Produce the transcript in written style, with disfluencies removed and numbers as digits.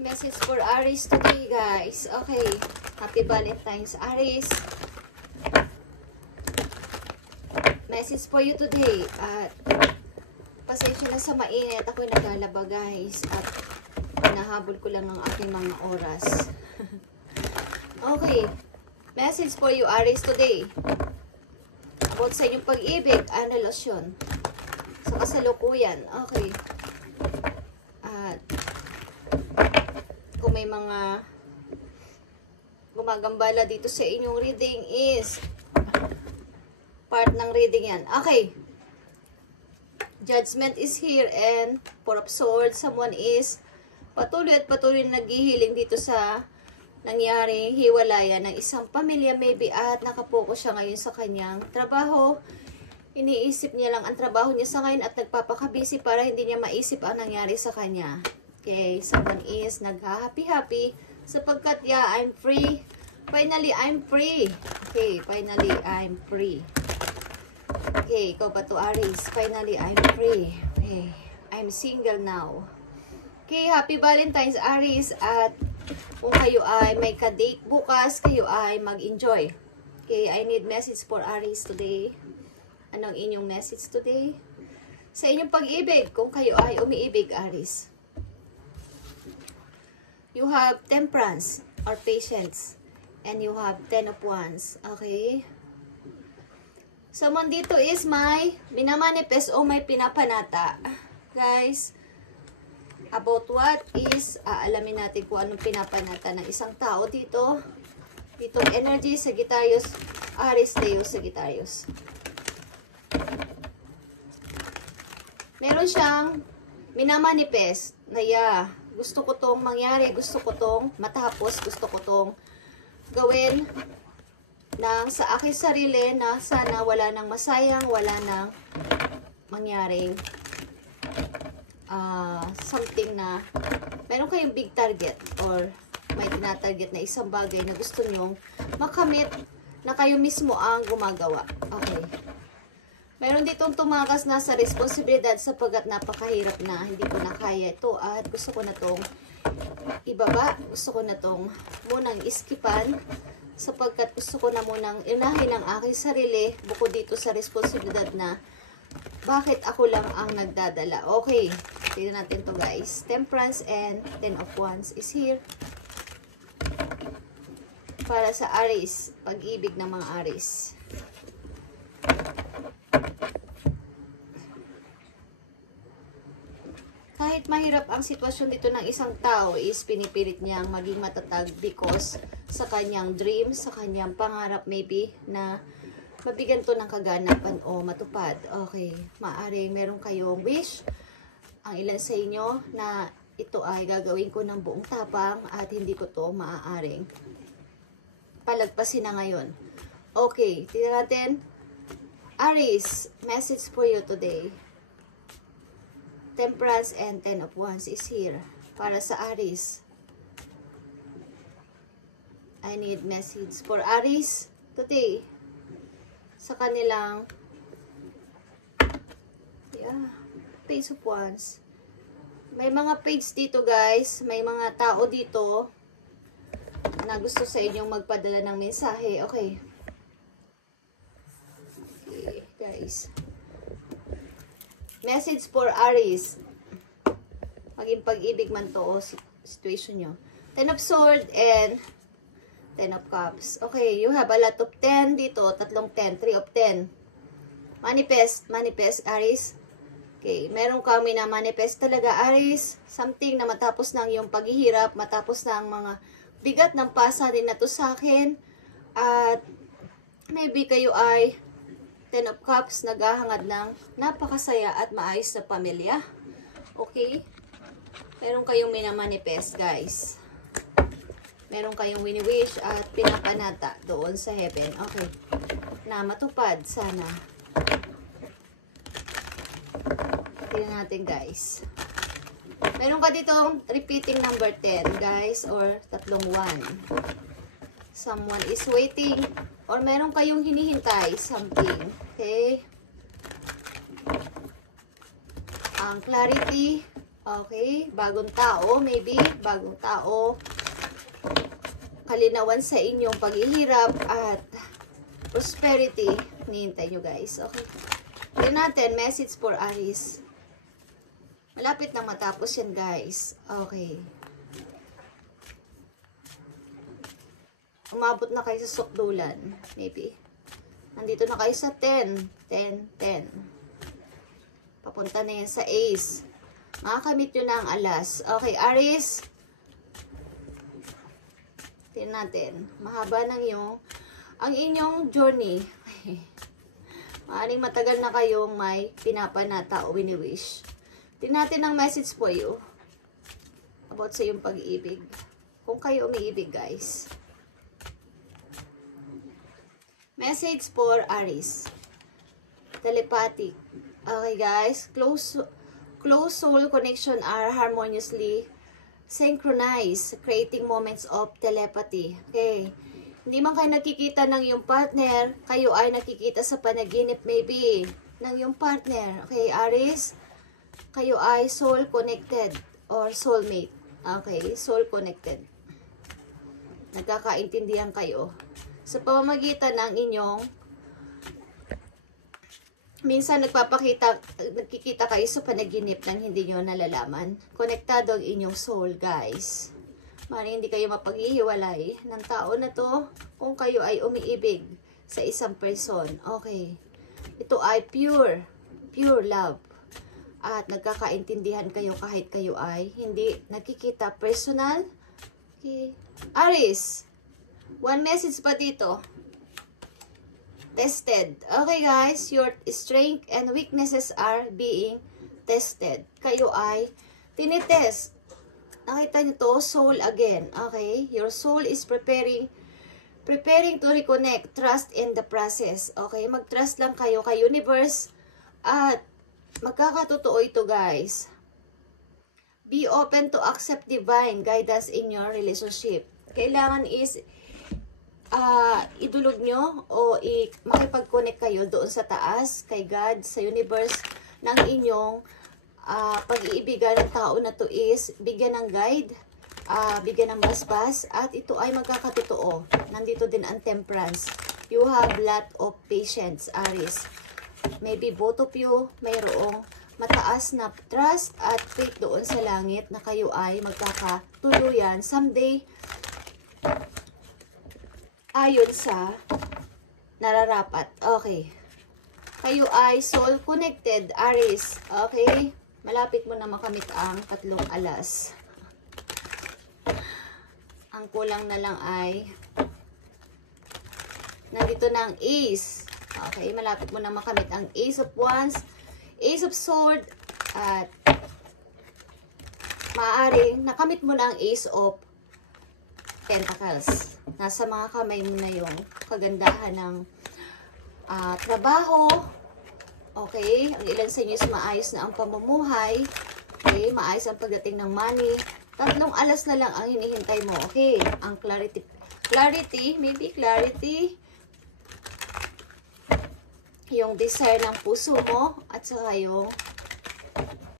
Message for Aries today, guys. Okay. Happy Valentine's, Aries. Message for you today. At pasensya na sa mainit. Ako'y naglalaba, guys. At nahabol ko lang ang aking mga oras. Okay. Message for you, Aries, today. About sa inyong pag-ibig and relasyon. Sa kasalukuyan. Okay. At kung may mga gumagambala dito sa inyong reading is part ng reading yan. Okay. Judgment is here and Four of Swords. Someone is patuloy at patuloy na naghihiling dito sa nangyaring hiwalayan ng isang pamilya maybe at nakapokus siya ngayon sa kanyang trabaho. Iniisip niya lang ang trabaho niya sa ngayon at nagpapakabisi para hindi niya maisip ang nangyari sa kanya. Okay, someone is nagha-happy-happy sapagkat, yeah, I'm free. Finally, I'm free. Okay, finally, I'm free. Okay, ikaw ba to, Aries? Finally, I'm free. Okay, I'm single now. Okay, happy Valentine's, Aries. At kung kayo ay may ka-date bukas, kayo ay mag-enjoy. Okay, I need message for Aries today. Anong inyong message today? Sa inyong pag-ibig, kung kayo ay umiibig, Aries. You have temperance or patience. And you have 10 of Wands. Okay? Someone dito is may minamanifest o may pinapanata. Guys, about what is, alamin natin kung anong pinapanata ng isang tao dito. Ditong energy, Sagittarius, Aries, Leo, Sagittarius. Meron siyang minamanifest na gusto ko tong mangyari, gusto ko tong matapos, gusto ko tong gawin ng sa aking sarili na sana wala nang masayang, wala nang mangyaring something na meron kayong big target or may tinatarget na isang bagay na gusto nyong makamit na kayo mismo ang gumagawa. Okay. Meron ditong tumakas na sa responsibilidad sapagkat napakahirap na hindi ko na kaya ito at gusto ko na tong ibaba. Gusto ko na tong munang iskipan sapagkat gusto ko na munang inahin ang aking sarili bukod dito sa responsibilidad na bakit ako lang ang nagdadala. Okay, tignan natin to, guys. Temperance and 10 of Wands is here. Para sa Aries, pag-ibig ng mga Aries. Kahit mahirap ang sitwasyon dito ng isang tao is pinipilit niyang maging matatag because sa kanyang dream, sa kanyang pangarap maybe na mabigyan to ng kaganapan o matupad. Okay, maaaring meron kayong wish, ang ilan sa inyo na ito ay gagawin ko ng buong tapang at hindi ko to maaaring palagpasin na ngayon. Okay, tingnan natin. Aries, message for you today. Temperance and 10 of Wands is here. Para sa Aries. I need message for Aries today. Sa kanilang Page of Wands. May mga page dito, guys. May mga tao dito na gusto sa inyong magpadala ng mensahe. Okay. Okay, guys. Message for Aries. Maging pag-ibig man to o situation nyo. 10 of Swords and 10 of Cups. Okay, you have a lot of 10 dito. Tatlong 10. 3 of 10. Manifest. Manifest, Aries. Okay, meron kami na manifest talaga, Aries. Something na matapos ng iyong paghihirap, matapos ng mga bigat ng pasa din na to sa akin. At maybe kayo ay 10 of Cups, naghahangad ng napakasaya at maayos na pamilya. Okay? Meron kayong minamanifest, guys. Meron kayong wini-wish at pinapanata doon sa heaven. Okay. Na matupad, sana. Tingnan natin, guys. Meron ka ditong repeating number 10, guys, or tatlong 1. Someone is waiting. Or meron kayong hinihintay something. Okay? Ang clarity. Okay, bagong tao, maybe, bagong tao. Kalinawan sa inyong paghihirap at prosperity. Nihintay nyo guys, okay. Tignan natin, message for Aries. Malapit na matapos yan guys, okay. Umabot na kayo sa sukdulan, maybe. Nandito na kayo sa 10, 10, 10. Papunta na yan sa Ace. Makakamit nyo na ang alas. Okay, Aries. Tingnan natin. Mahaba ng ang inyong journey. Maaring matagal na kayong may pinapanata o wini-wish. Tingnan natin ang message for you. About sa iyong pag-ibig. Kung kayo umiibig, guys. Message for Aries. Telepathic. Okay guys, close soul connection are harmoniously synchronized, creating moments of telepathy. Okay. Hindi man kayo nakikita ng iyong partner, kayo ay nakikita sa panaginip maybe ng iyong partner. Okay, Aries, kayo ay soul connected or soulmate. Okay, soul connected. Nagkakaintindihan kayo. Sa pamamagitan ng inyong, minsan nagkikita kayo sa panaginip ng hindi nyo nalalaman. Konektado ang inyong soul, guys. Maring hindi kayo mapaghihiwalay ng tao na to kung kayo ay umiibig sa isang person. Okay. Ito ay pure love. At nagkakaintindihan kayo kahit kayo ay hindi nakikita personal. Okay. Aries, one message pa dito. Tested. Okay guys, your strength and weaknesses are being tested. Kayo ay tinitest. Nakita nyo to, soul again. Okay, your soul is preparing to reconnect. Trust in the process. Okay, mag-trust lang kayo kay universe at magkakatotoo ito guys. Be open to accept divine guidance in your relationship. Kailangan is idulog nyo o makipag-connect kayo doon sa taas, kay God, sa universe, ng inyong pag-iibigan ng tao na to is bigyan ng guide, bigyan ng basbas, at ito ay magkakatotoo. Nandito din ang temperance. You have lot of patience, Aries. Maybe both of you mayroong mataas na trust at faith doon sa langit na kayo ay magkakatuluyan someday ayon sa nararapat. Okay. Kayo ay soul connected, Aries. Okay. Malapit mo na makamit ang 3 alas. Ang kulang na lang ay nandito na ang Ace. Okay. Malapit mo na makamit ang Ace of Wands, Ace of Sword, at maaaring nakamit mo na ang Ace of Pentacles. Nasa mga kamay mo na yung kagandahan ng trabaho. Okay, ang ilan sa inyo is maayos na ang pamumuhay. Okay, maayos ang pagdating ng money. 3 alas na lang ang hinihintay mo. Okay, ang clarity, maybe clarity. Yung desire ng puso mo at saka yung